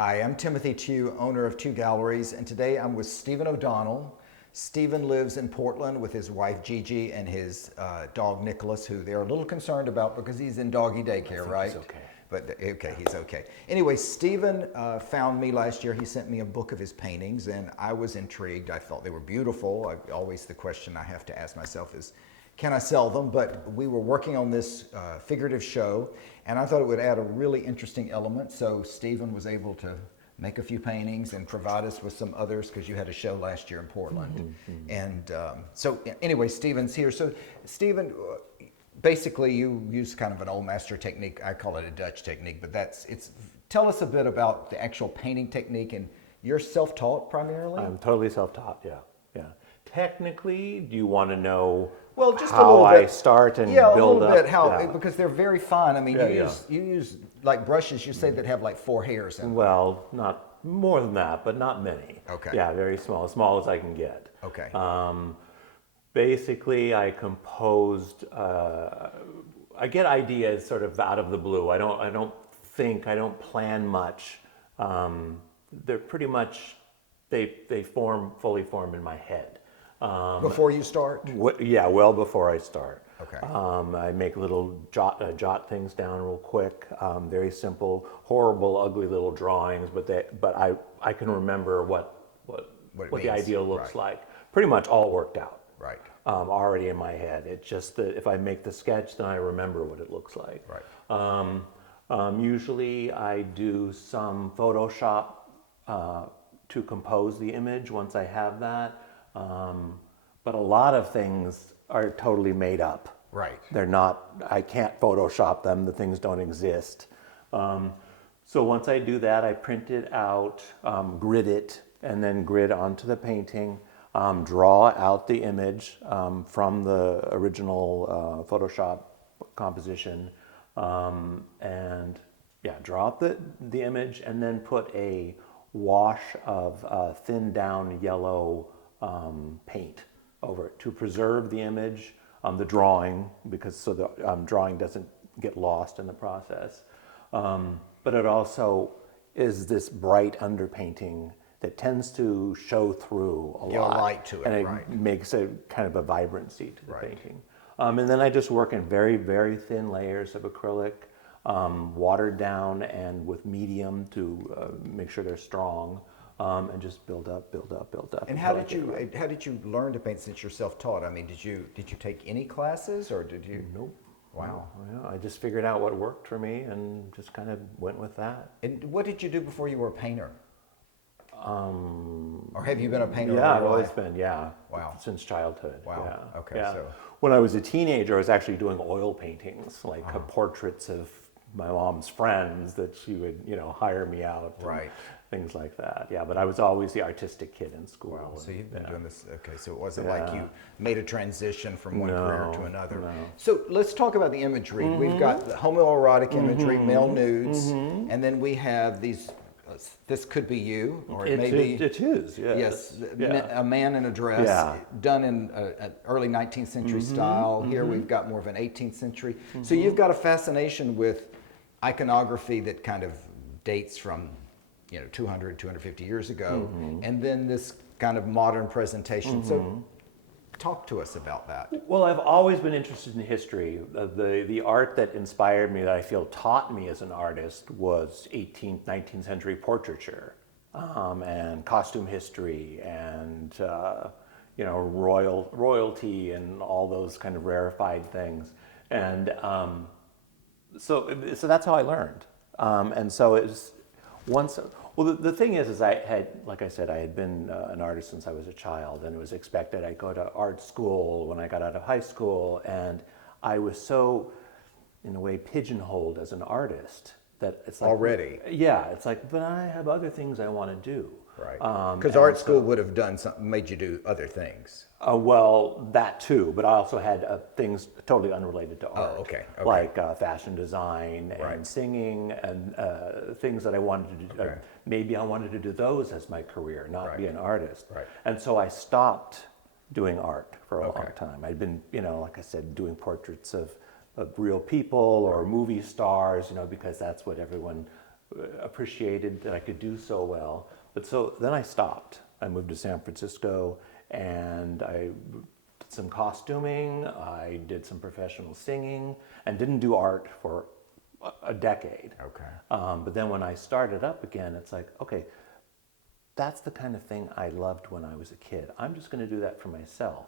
Hi, I'm Timothy Tew, owner of TEW Galleries, and today I'm with Stephen O'Donnell. Stephen lives in Portland with his wife Gigi and his dog Nicholas, who they're a little concerned about because he's in doggy daycare, right? He's okay. But okay, he's okay. Anyway, Stephen found me last year. He sent me a book of his paintings, and I was intrigued. I thought they were beautiful. Always the question I have to ask myself is, can I sell them? But we were working on this figurative show, and I thought it would add a really interesting element. So Stephen was able to make a few paintings and provide us with some others because you had a show last year in Portland. And so anyway, Stephen's here. So Stephen, basically you use kind of an old master technique. I call it a Dutch technique, but tell us a bit about the actual painting technique. And you're self-taught primarily? I'm totally self-taught, yeah. Technically, do you want to know just how a little bit. I start and Yeah, build a little up? bit how because they're very fine. I mean, you use like brushes. You say that have like 4 hairs in them. Well, not more than that, but not many. Okay. Yeah, very small as I can get. Okay. Basically, I composed. I get ideas sort of out of the blue. I don't plan much. They're pretty much they fully form in my head. Before you start? Well before I start. Okay. I make little jot things down real quick. Very simple, horrible, ugly little drawings, but I can remember what the idea looks like. Pretty much all worked out. Right. Already in my head. It's just that if I make the sketch, then I remember what it looks like. Right. Usually I do some Photoshop to compose the image once I have that. But a lot of things are totally made up. Right. They're not, I can't Photoshop them, the things don't exist. So once I do that, I print it out, grid it, and then grid onto the painting, draw out the image from the original Photoshop composition, and draw out the image, and then put a wash of thinned down yellow paint over it to preserve the image, the drawing, because so the drawing doesn't get lost in the process. But it also is this bright underpainting that tends to show through a lot. Get a light to it, and it right. makes a kind of a vibrancy to the Right. painting. And then I just work in very, very thin layers of acrylic, watered down and with medium to make sure they're strong. And just build up. And how did you learn to paint since you're self-taught? I mean, did you take any classes or did you? Nope. Wow. Yeah, I just figured out what worked for me and just kind of went with that. And what did you do before you were a painter? Or have you been a painter? Yeah, all I've your always life? been. Yeah. Wow. Since childhood. Wow. Yeah. Okay, Yeah. so- when I was a teenager, I was actually doing oil paintings, like portraits of my mom's friends that she would, hire me out. And Right. things like that. Yeah, but I was always the artistic kid in school. Wow. So you've been yeah. doing this. Okay. So it wasn't like you made a transition from one No, career to another. no. So let's talk about the imagery. We've got the homoerotic imagery, male nudes, and then we have these. This could be you, or it may be. It is. Yes, Yeah. a man in a dress, Yeah. done in an early 19th century style. Here we've got more of an 18th century. So you've got a fascination with iconography that kind of dates from 200, 250 years ago, and then this kind of modern presentation. So talk to us about that. Well, I've always been interested in history. The art that inspired me, that I feel taught me as an artist, was 18th, 19th century portraiture, and costume history, and royalty, and all those kind of rarefied things. And so that's how I learned. And so it was once. Well, the thing is I had, like I said, I had been an artist since I was a child, and it was expected I'd go to art school when I got out of high school, and I was so, in a way, pigeonholed as an artist that it's like Already? Yeah, it's like, but I have other things I want to do. Right. Because art school would have made you do other things. Well, that too, but I also had things totally unrelated to art. Okay. Like fashion design and Right. singing and things that I wanted to do. Okay. Maybe I wanted to do those as my career, not be an artist. Right. And so I stopped doing art for a Okay. long time. I'd been, like I said, doing portraits of real people or movie stars, because that's what everyone appreciated that I could do so well. But so then I stopped. I moved to San Francisco, and I did some costuming, I did some professional singing, and didn't do art for a decade. Okay. But then when I started up again, it's like, okay, that's the kind of thing I loved when I was a kid. I'm just going to do that for myself.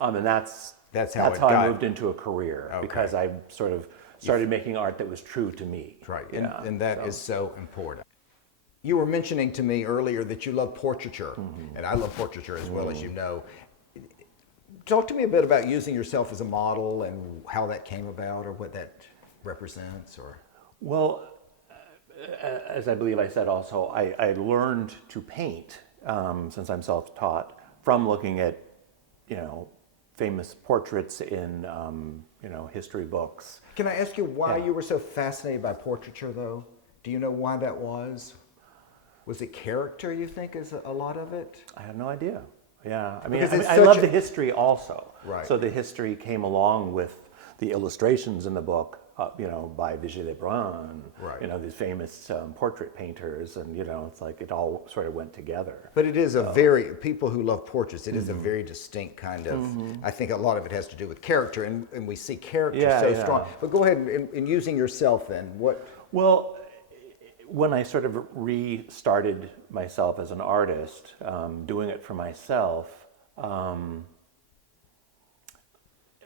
And that's how I moved into a career, Okay. because I sort of started making art that was true to me. Right, Yeah, and that is so important. You were mentioning to me earlier that you love portraiture, and I love portraiture as well, as you know. Talk to me a bit about using yourself as a model and how that came about, or what that represents, or... Well, as I believe I said also, I learned to paint, since I'm self-taught, from looking at, famous portraits in, history books. Can I ask you why you were so fascinated by portraiture, though? Do you know why that was? Was it character, you think, is a lot of it? I have no idea. Yeah, I mean, Because it's I such love a- the history also. Right. So the history came along with the illustrations in the book, by Vigée Lebrun, Right. These famous portrait painters, and, it's like it all sort of went together. But it is a people who love portraits, it is a very distinct kind of, I think a lot of it has to do with character, and we see character so strong. But go ahead, in using yourself then, what... Well, when I sort of restarted myself as an artist, doing it for myself,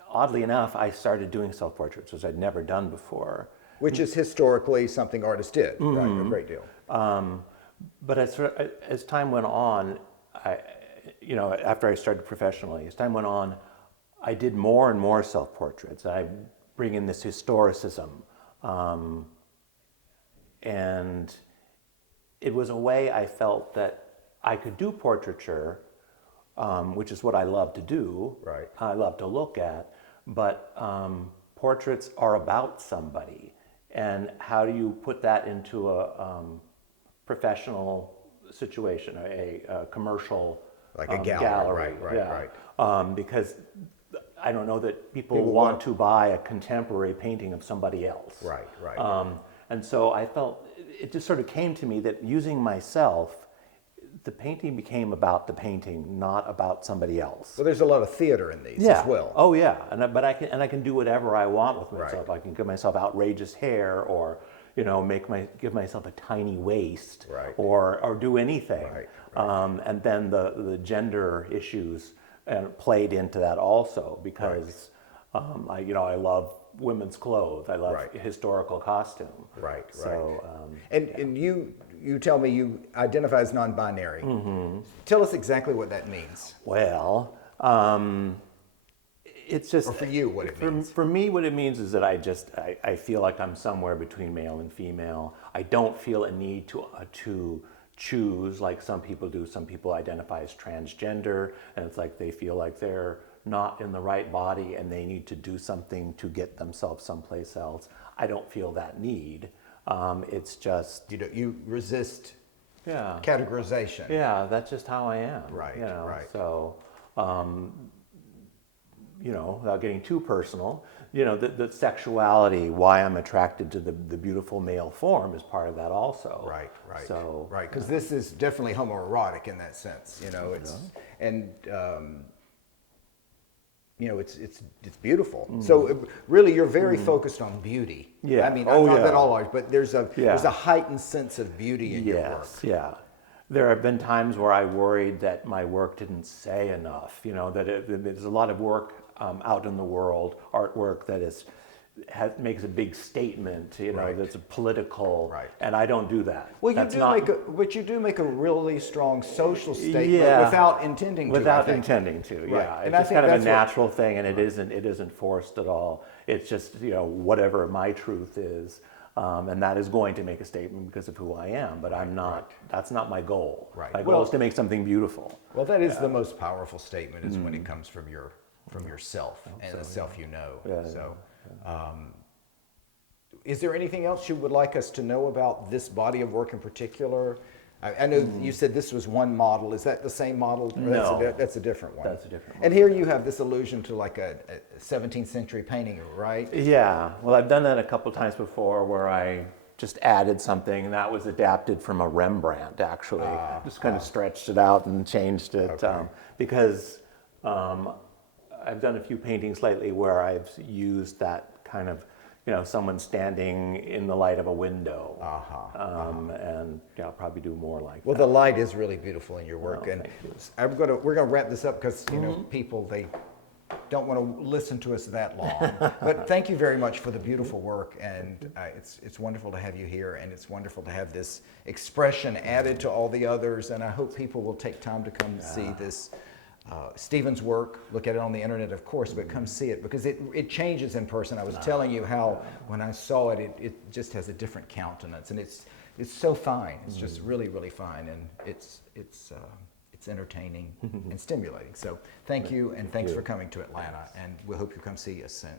oddly enough, I started doing self-portraits, which I'd never done before. Which is historically something artists did, right? A great deal. But as time went on, after I started professionally, as time went on, I did more and more self-portraits. I bring in this historicism. And it was a way I felt that I could do portraiture, which is what I love to do. Right. I love to look at, but portraits are about somebody. And how do you put that into a professional situation, a commercial Like a gallery, right. Because I don't know that people want to buy a contemporary painting of somebody else. Right. And so I felt, it just sort of came to me that using myself, the painting became about the painting, not about somebody else. Well, there's a lot of theater in these as well. Oh yeah, but I can do whatever I want with myself. Right. I can give myself outrageous hair, or give myself a tiny waist, Right. or do anything. Right. And then the gender issues played into that also, because I love women's clothes. I love Right. historical costume. Right. So, And you tell me you identify as non-binary. Tell us exactly what that means. well, it's just... Or for you, what it means. For me, what it means is that I feel like I'm somewhere between male and female. I don't feel a need to choose like some people do. Some people identify as transgender, and it's like they feel like they're not in the right body and they need to do something to get themselves someplace else. I don't feel that need. It's just... You resist Yeah. categorization. Yeah, that's just how I am. Right, right. So, without getting too personal, the sexuality, why I'm attracted to the beautiful male form is part of that also. Right. So, Right, because this is definitely homoerotic in that sense. It's and it's beautiful. So really, you're very focused on beauty. Yeah. I mean, Oh, not yeah. that all artists, but there's a heightened sense of beauty in your work. Yes, yeah. There have been times where I worried that my work didn't say enough, that there's a lot of work out in the world, artwork that makes a big statement, Right. that's political, Right. and I don't do that. Well, That's you do make a really strong social statement Yeah. without intending to. Without I think. intending to, Right. yeah. And It's I just think kind of a that's what- natural thing, and it isn't forced at all. It's just, whatever my truth is, and that is going to make a statement because of who I am, but I'm not, that's not my goal. Right. My goal Well- is to make something beautiful. Well, that is the most powerful statement, is when it comes from yourself and the self you know. Yeah, So, is there anything else you would like us to know about this body of work in particular? I know you said this was one model. Is that the same model? Or No. that's a different one. That's a different one. And here you have this allusion to like a 17th century painting, right? Yeah, well, I've done that a couple times before, where I just added something, and that was adapted from a Rembrandt, actually. Just kind of stretched it out and changed it, because I've done a few paintings lately where I've used that kind of, someone standing in the light of a window. And I'll probably do more like Well, that. the light is really beautiful in your work, Oh, and thank you. we're gonna wrap this up because people, they don't want to listen to us that long. But thank you very much for the beautiful work, and it's wonderful to have you here, and it's wonderful to have this expression added to all the others. And I hope people will take time to come see this. Stephen's work, look at it on the internet, of course, but come see it because it changes in person. I was telling you how when I saw it, it just has a different countenance, and it's so fine. It's just really, really fine, and it's entertaining and stimulating. So thank you, and thanks for coming to Atlanta, and we hope you come see us soon.